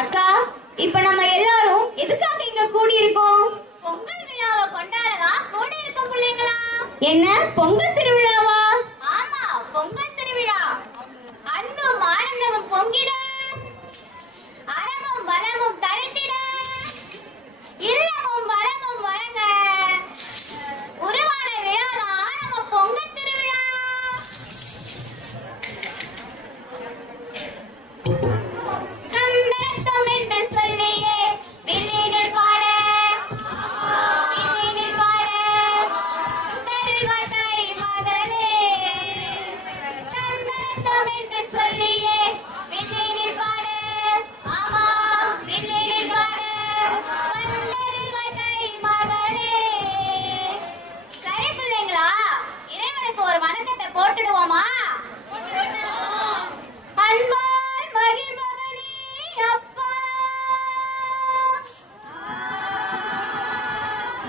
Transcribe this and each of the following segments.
அக்கா, இப்ப நம்ம எல்லாரும் எதுக்காக இங்க கூடி இருக்கோம்? பொங்கல் விழாவை கொண்டாடவா கூடி இருக்க பிள்ளைங்களா? என்ன பொங்கல் திருவிழாவா? ஆமா, பொங்கல் திருவிழா. அன்பும் ஆனந்தமும் பொங்கிட, அறமும் வளமும் தழைத்திட, இல்லமும் வளமும் வழங்க உருவான விழாதான் நம்ம பொங்கல் திருவிழா. ஒரு வணக்கத்தை போட்டுடுவோமா? அன்பால் மகிழ்பவனே அப்பா,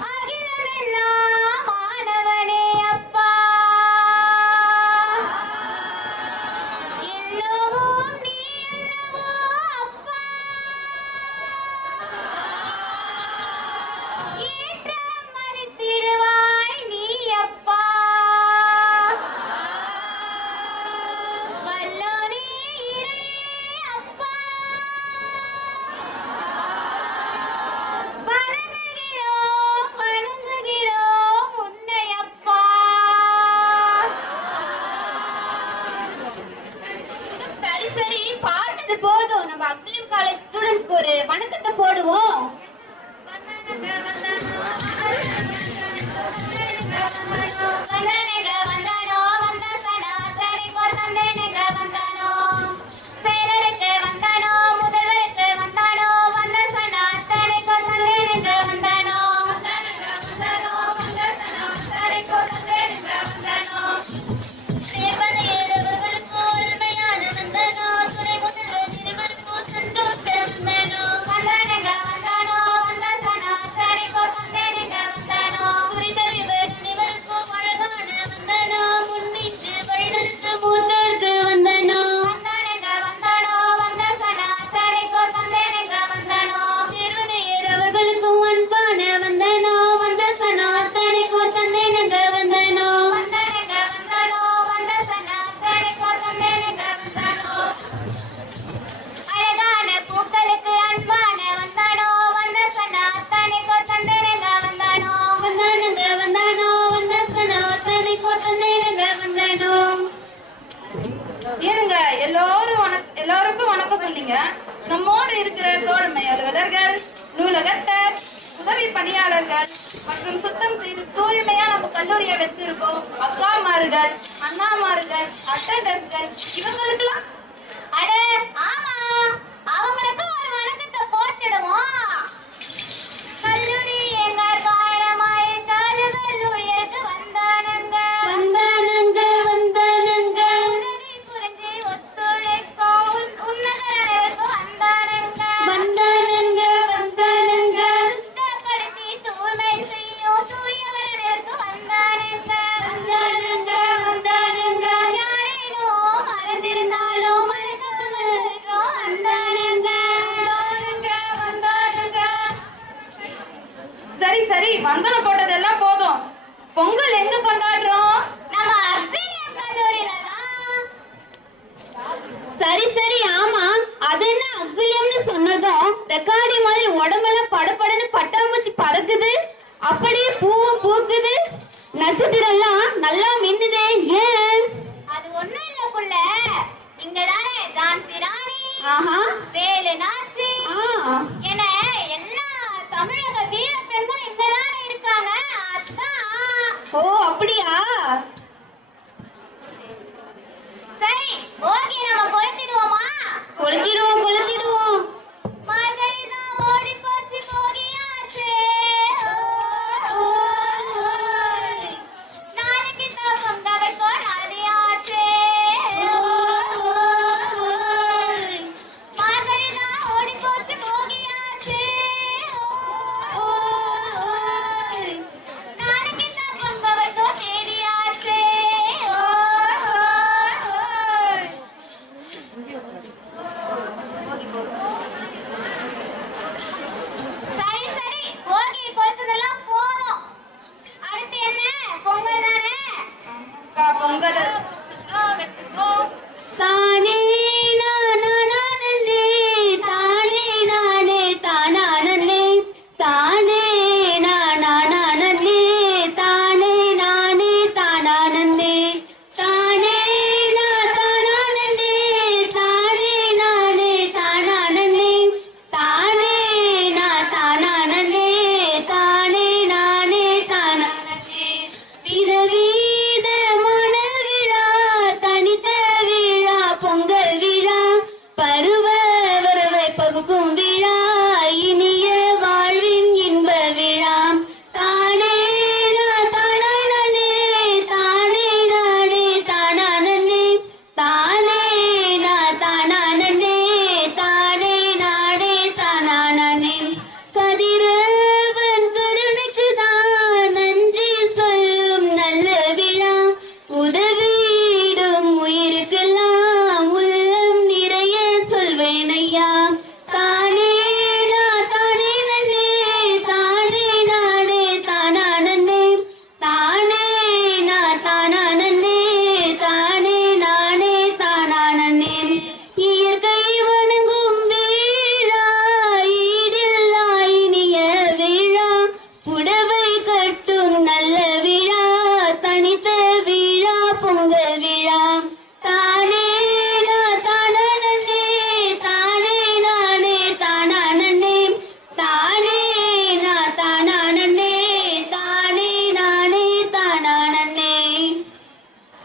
அகிலமெல்லாம் ஆனவனே அப்பா, எல்லோரும் நீ அல்லவோ அப்பா, ஏற்றம் அளித்திடுவாய் நீ அப்பா, வல்லோனே இறையே அப்பா, வணங்குகிறோம் வணங்குகிறோம் உன்னை அப்பா. சரி சரி, பாடுறது போதும். நம்ம அக்லிம் காலேஜ் ஸ்டூடெண்ட்க்கு ஒரு வணக்கத்தை போடுவோம். வந்தனேக வந்தானோ, வந்த சனா சரிகோ தந்தேனேக வந்தானோ, செயலருக்கு வந்தானோ, முதல்வருக்கு வந்தானோ, வந்த சனா சரிகோ தந்தேனேக வந்தானோ, வந்த சனா சரிகோ தந்தேனேக வந்தானோ, சேர்வது ஏறவர்களுக்கு ஒருமையான வந்தானோ, துணை முதல்வர் இருவருக்கு சந்தோஷ வந்தானோ, வந்தனேக வந்தானோ, வந்த சனா சரிகோ தந்தேனேக வந்தானோ, புரிதறிவர் இவருக்கு அழகான வந்தானோ, முன்னின்று வழிநடத்து மூத்தோருக்கு வந்தானோ, வந்தனேக வந்தானோ, வந்த சனா சரிகோ தந்தேனேக வந்தானோ, சேர்வது ஏறவர்களுக்கு அன்பான வந்தானோ, வந்த சனா சரிகோ தந்தேனேக வந்தானோ, வந்தனேக வந்தானோ, வந்த சனா சரிகோ தந்தேனேக வந்தானோ, அழகான பூக்களுக்கு அன்பான வந்தானோ, வந்த சனா சரிகோ தந்தேனேக வந்தானோ, வந்தனேக வந்தானோ, வந்த சனா சரிகோ தந்தேனேக வந்தானோ. ஏனுங்க எல்லாருக்கும் வணக்கம் சொன்னீங்க. நம்மோடு இருக்கிற தோழமை அலுவலர்கள், நூலகத்தர், உதவி பணியாளர்கள் மற்றும் சுத்தம் செய்து தூய்மையா நம்ம கல்லூரியை வச்சிருக்கோம். அக்காமார்கள், அண்ணாமார்கள், அட்டண்டர்கள், இவங்களுக்கெல்லாம் அட ஆமா, அவங்களுக்கு ஒரு வணக்கத்தை போட்டுடுவோம். கல்லூரி எங்க காலமாய் காலவல் ஊழியருக்கு வந்தானங்க, வந்தானங்க, வந்தானங்க, உதவி புரிஞ்சு ஒத்துழைக்கும் உன்னதர் அனைவருக்கும் வந்தானங்க, வந்தானங்க, வந்தானங்க, சுத்தப்படுத்தி தூய்மை செய்யும் தூயவர் அனைவருக்கும் வந்தானங்க, வந்தானங்க, வந்தானங்க, யாரேனும் மறந்திருந்தாலும் மறக்காமல் இருக்கோம் வந்தானங்க, வந்தானங்க, வந்தானங்க. சரி சரி, வந்தனம் போட்டதெல்லாம் போதும். பொங்கல் எங்க கொண்டாடுறோம்? நம்ம அக்லியம் கல்லூரியில தான். சரி சரி, ஆமா, அது என்ன அக்விலியம்னு சொன்னதும் ரெக்கார்டி மாதிரி உடம்பெல்லாம் படபடன்னு பட்டாம்பூச்சி பறக்குது, அப்படியே பூவும் பூக்குது, நட்சத்திரம்லாம் நல்லா மின்னுதே, ஏன்? அது ஒண்ணும் இல்ல புள்ள, இங்கதானே ஜான்சி ராணி, ஆஹா, வேலு நாச்சி ஆ, என எல்லா தமிழக வீர பெண்களும் இங்கதானே இருக்காங்க. அதான். ஓ அப்படியா? சரி, ஓகே, நம்ம கொளுத்திடுவோமா? கொளுத்திடுவோம் கொளுத்திடுவோம். மார்கழிதான் ஓடி போச்சு போகியாச்சு, நாளைக்கு தான் பொங்கல் கொண்டாடியாச்சு, மார்கழிதான் ஓடி போச்சு போகியாச்சு, நாளைக்கு தான் பொங்கல் தேடியாச்சு,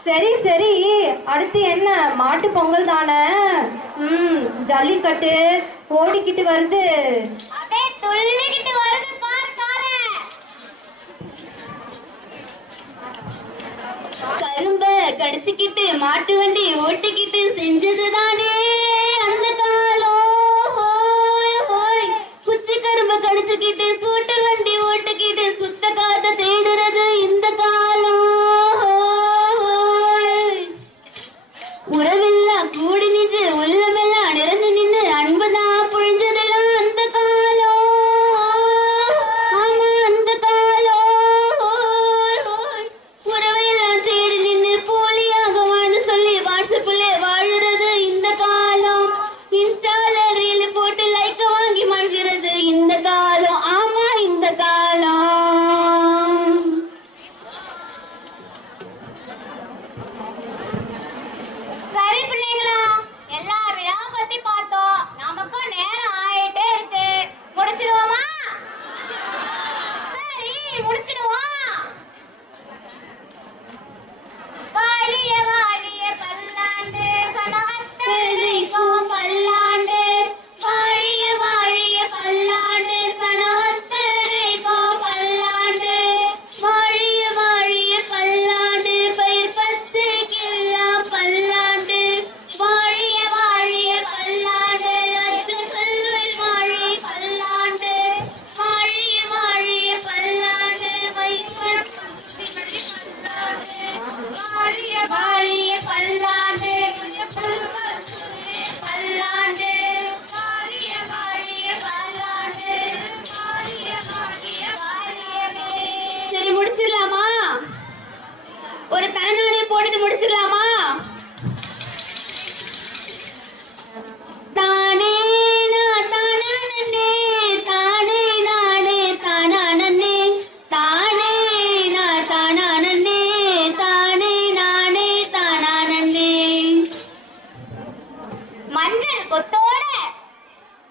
சரி சரி, அடுத்து என்ன? மாட்டு பொங்கல் தானே. ஜல்லிக்கட்டு ஓடிக்கிட்டு வருது, அப்படியே துள்ளிக்கிட்டு வருது பாரு காளை. கரும்ப கடிச்சுக்கிட்டு மாட்டு வண்டி ஓட்டிக்கிட்டு செஞ்சதுதானே அந்த காலம். ஹோய் ஹோய், குச்சி கரும்ப கடிச்சுக்கிட்டு ஸ்கூட்டர் வண்டி ஓட்டிக்கிட்டு சுத்த காத்த தேடுறது இந்த காலம். ஹோய், உறவெல்லாம் கூடி நின்று உள்ளமெல்லாம் நிறைந்து நின்று அன்புதான் புழிஞ்சதெல்லாம் அந்த காலம். ஆமா அந்த காலம். ஹோய் ஹோய், உறவையெல்லாம் தேடி நின்று போலியாக வாழ்ந்து சொல்லி வாட்ஸ்அப்ல வாழுறது இந்த காலம். இன்ஸ்டால ரீல் போட்டு லைக் வாங்கி மாழ்கிறது இந்த காலம். ஆமா இந்த காலம். சரி பிள்ளைங்களா, எல்லா விழா பத்தி பார்த்தோம். நமக்கும் நேரம் ஆயிட்டே இருக்கு. முடிச்சிடுவோமா? சரி, முடிச்சிடுவோம். வாழிய வாழிய பல்லாண்டு சனவத்தரைக்கும் பல்லாண்டு. வாழிய வாழிய பல்லாண்டு சனவத்தரைக்கும் பல்லாண்டு. வாழிய வாழிய பல்லாண்டு பயிர் பச்சைக்கெல்லாம் பல்லாண்டு. வாழிய வாழிய பல்லாண்டு அத்து செல்வல் வாழி பல்லாண்டு. வாழிய வாழிய பல்லாண்டு வைகுண்ட வாழிய வாழிய பல்லாண்டு பல்லாண்டு. வாழிய வாழிய பல்லாண்டு வாழிய வாழிய வாழியவே. சரி முடிச்சிடலாமா? ஒரு தனநானே போட்டு முடிச்சிடலாமா? தானே நான் தானானே, தானே நானே தானானே, தானே நான் தானானே, தானே நானே தானானே. மஞ்சள் கொத்தோட,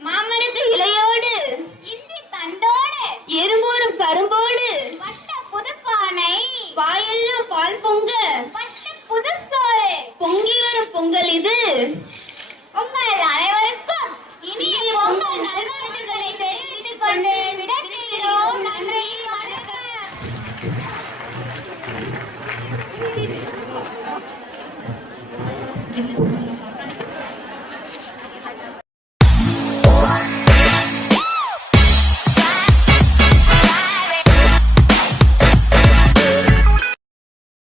மாமனுக்கு இலையோடு, இஞ்சி தண்டோடு, எறும்பூரும் கரும்போடு, வட்ட புதுப்பானை, வாயெல்லாம் பால் பொங்க, வட்ட புது சோறு. பொங்கி வரும் பொங்கல் இது. உங்கள் அனைவருக்கும் இனிய பொங்கல் நல்வாழ்த்துக்களை தெரிவித்துக் கொண்டு விடைபெறுகிறோம். நன்றி.